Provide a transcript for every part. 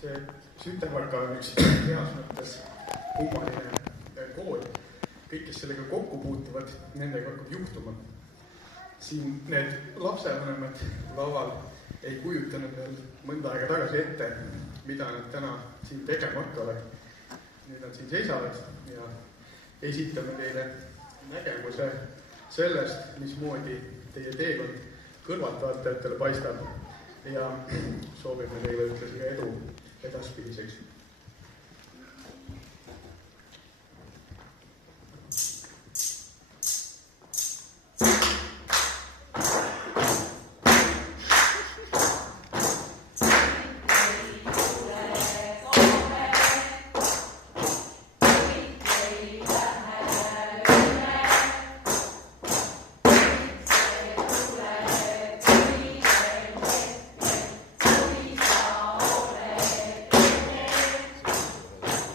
see Sütevaka on üks heas mõttes kummaline kool. Kõik, kes sellega kokku puutuvad, nendega hakkab juhtuma. Siin need lapsevanemad laval ei kujutanud veel mõnda aega tagasi ette, mida nad täna siin tegema hakkavad. Nüüd nad siin seisavad ja esitame teile nägemuse sellest, mismoodi teie teekond kõrvaltvaatajatele paistab ja soovime teile ühtlasi edu edaspidiseks.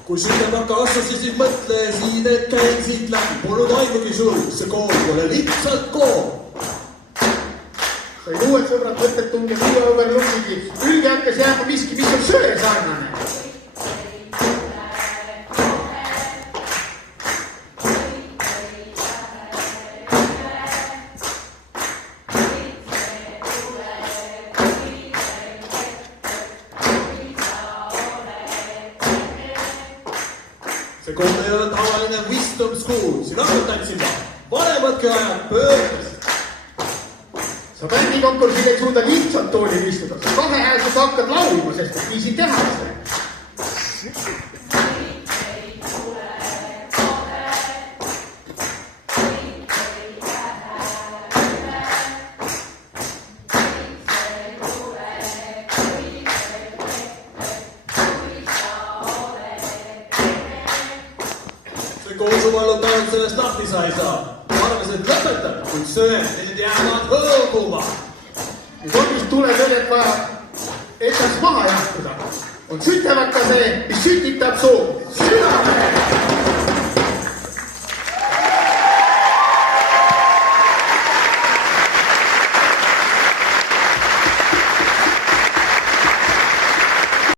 Kui Sütevaka assasid, siis mõtlesid, et käisid läbi. Polnud aimugi sul, see kool pole lihtsalt kool. Sai uued sõbrad võtted tunge uue overlooksigi. Ülge hakkas jääma miski, mis on söe sarnane. See kool ei ole tavaline wisdom school. Siin arvutaksin ma. Vanemadki ajad pöördes. Sa bändikonkursil ei suuda lihtsalt tooli istuda. Sa kahehäälselt hakkad laulma, sest et viisid tehakse. Kool suval on taanud sellest lahti sa ei saa. Arvasid lõpetab, kuid sööd, need jäävad hõõguma. Nüüd on vist tulevedet vaja ennast maha jahtuda. On Sütevaka see, mis sütitab soo.